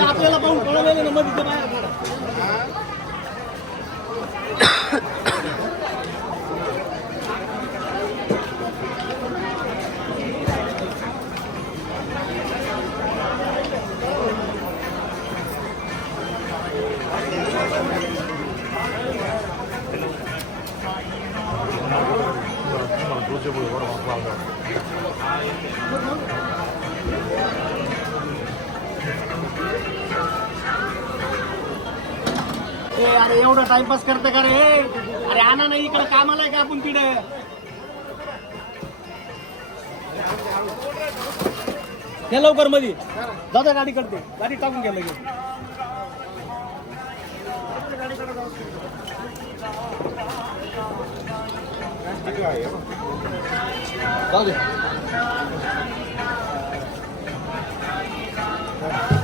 आपल्याला पाहून कळवलेलं ना मध्ये ते बाहेर काढा. ए अरे एवढं टाइमपास करते का रे? अरे आणा नाही इकडे कामाला आहे का आपण तिकडे? घ्या लवकरमध्ये दादा गाडी करते गाडी टाकून घ्या लगेच. जाऊ दे.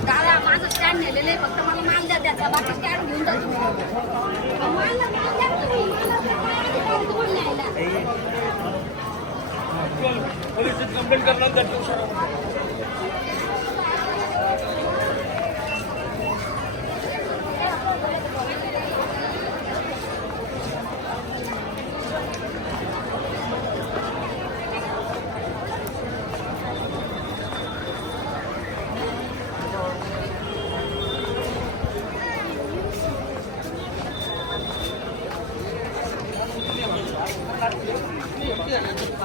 दादा माझं स्टँड नेलेलं आहे फक्त मला माल द्या त्याचा. बाकी स्टँड घेऊन जा तुम्ही. अहो, माल माल द्या तुम्ही. मला काय अधिकार तुम्हाला न्यायला? कोणा पुढे तू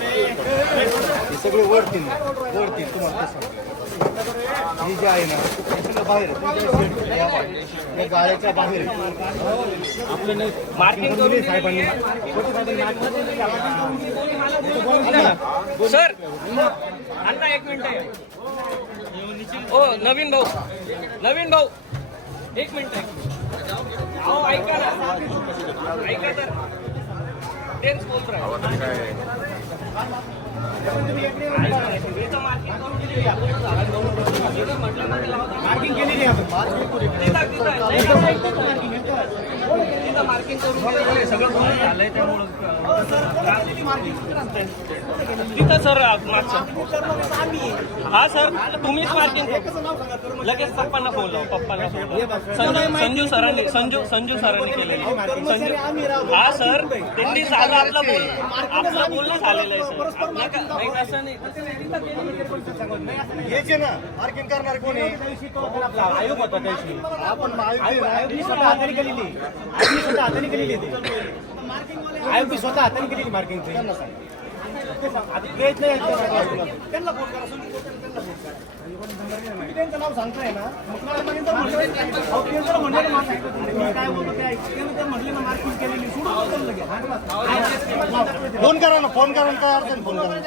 हे सगळे वरतील वरतील तुम्हाला कसं ही जे आहे ना हे सगळं बाहेर आहे. बाहेर. गाळ्याच्या बाहेर आहे. आपलं मार्किंग साहेबांनी सर अण्णा एक मिनिट ओ नवीन भाऊ नवीन भाऊ एक मिनिट ऐका ना ऐका तर मार्किंग केलेली मार्किंग करून सगळं झालंय त्यामुळं तिथं सर हा सर तुम्हीच मार्किंग लगेच पप्पांना फोन लाव पप्पांना. संजू संजू सरांनी संजू संजू सरांनी केलेलं संजू हा सर त्यांनी झालं आपलं बोल आपलं बोलणं झालेलं आहे सर. नका- नाही, ना मार्किंग करणार कोणी? आयोग होता त्याशी. आपण आयोग स्वतः हाताने केलेली. आयोगनी स्वतः हाताने केलेली. आयोगनी स्वतः हाताने केलेली मार्किंग प्रयत्न आहेत त्यांना. त्यांना फोन करा समजून त्यांना फोन करा. तुम्ही त्यांचं नाव सांगताय ना. त्यानं. फोन करा ना फोन करा ना. काय अडचण फोन करा.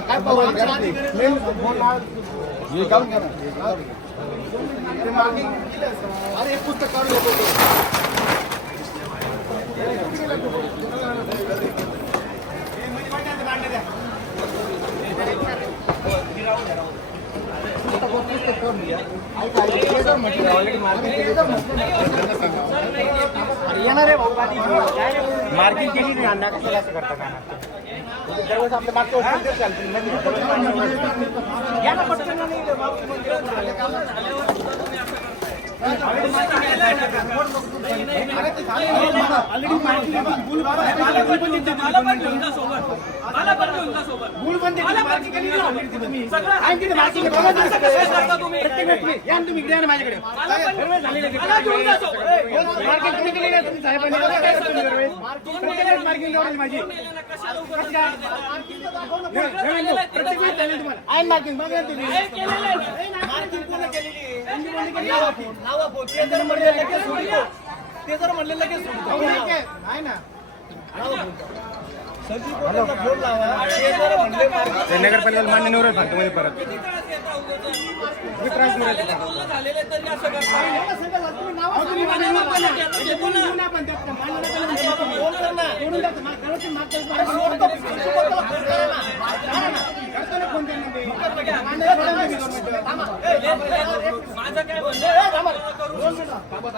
काय पाहू करा. ते. अरे हे पुस्तक काढून येणार आहे भाऊ गाडी मार्किंग केली नाही अण्णा कशाला असं करता का आपल्या मागच्या चालतील. म्हणजे या ना पटकन नाही, मार्किंग बघा तुम्ही मार्किंग कोणा केलेली बाबा ते जर म्हणले लगेच सोडतो ते जर म्हणले लगेच सोडतो नाही ना सचिव फोन लावा ते जर म्हणले ते नगरपालिकेला मान्य नवर सांगतो म्हणजे परत किती त्रास येतात उद्याचा त्रास मिळालेले बोलणं झालेले तरी असं करतात फोन करा ना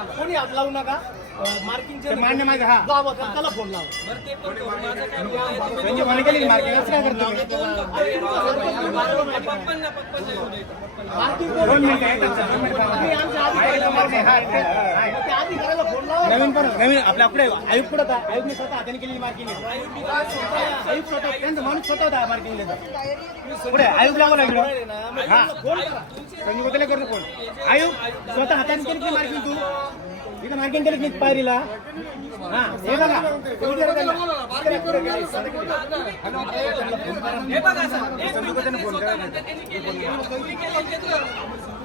कोणी हात लावू नका? मार्किंगचे मान्य माहिती हा. त्याला फोन लावा. मार्किंग नवीन पण नवीन. आपल्या आपले आयुक्त होता. आयुक्तने स्वतः हाताने केलेली मार्किंग आयुक्त होता त्यांचा माणूस स्वतः होता मार्किंग देतात पुढे आयुक्त लागू लागलो. हा. संजू कोतेले करतो कोण आयुक्त स्वतः हाताने केली मार्किंग तू? इथं मार्किंग केलीच नाही पायरीला हा हे बघा हे बघा सर एक मिनिट त्यांनी स्वतः त्यांनी केलेली आहे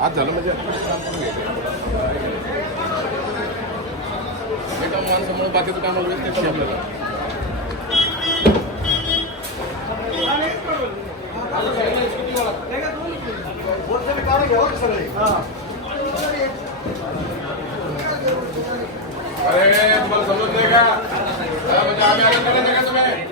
आज झालं म्हणजे माणसामुळे बाकीचं काम व्यवस्थित आपल्याला बोलते कारण घ्यावं सगळे हां अरे तुम्हाला समजते का? म्हणजे आम्ही आलं करायचं का तुम्ही?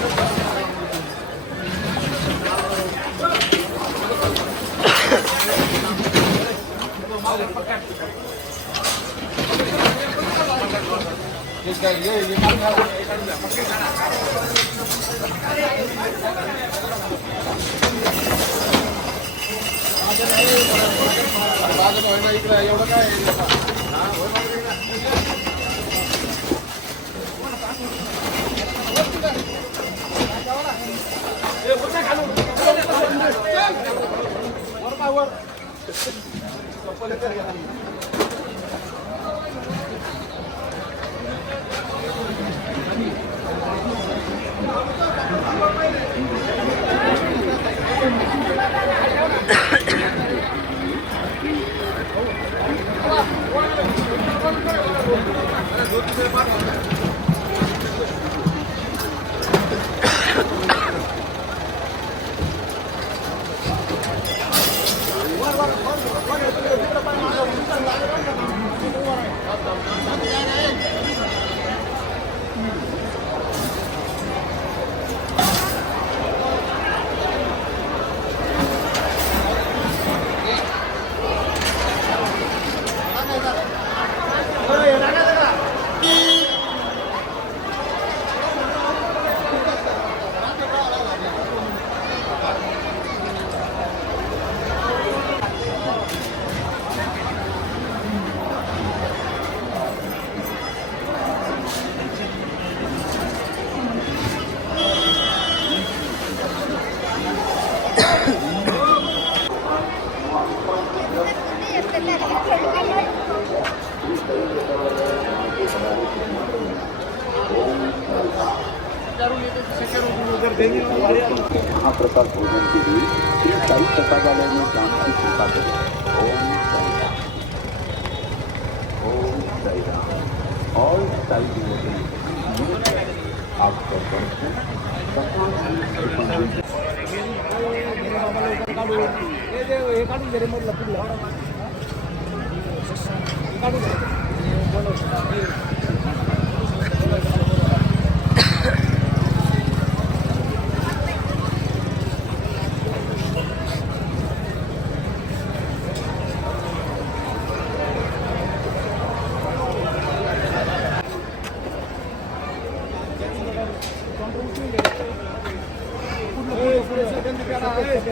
एवढं काय महाप्रसाद भोजन के लिए श्री साई प्रसादालय में जाने की कृपा करें ओम साई राम ओम साई राम और साई देवते आपका दर्शन भगवान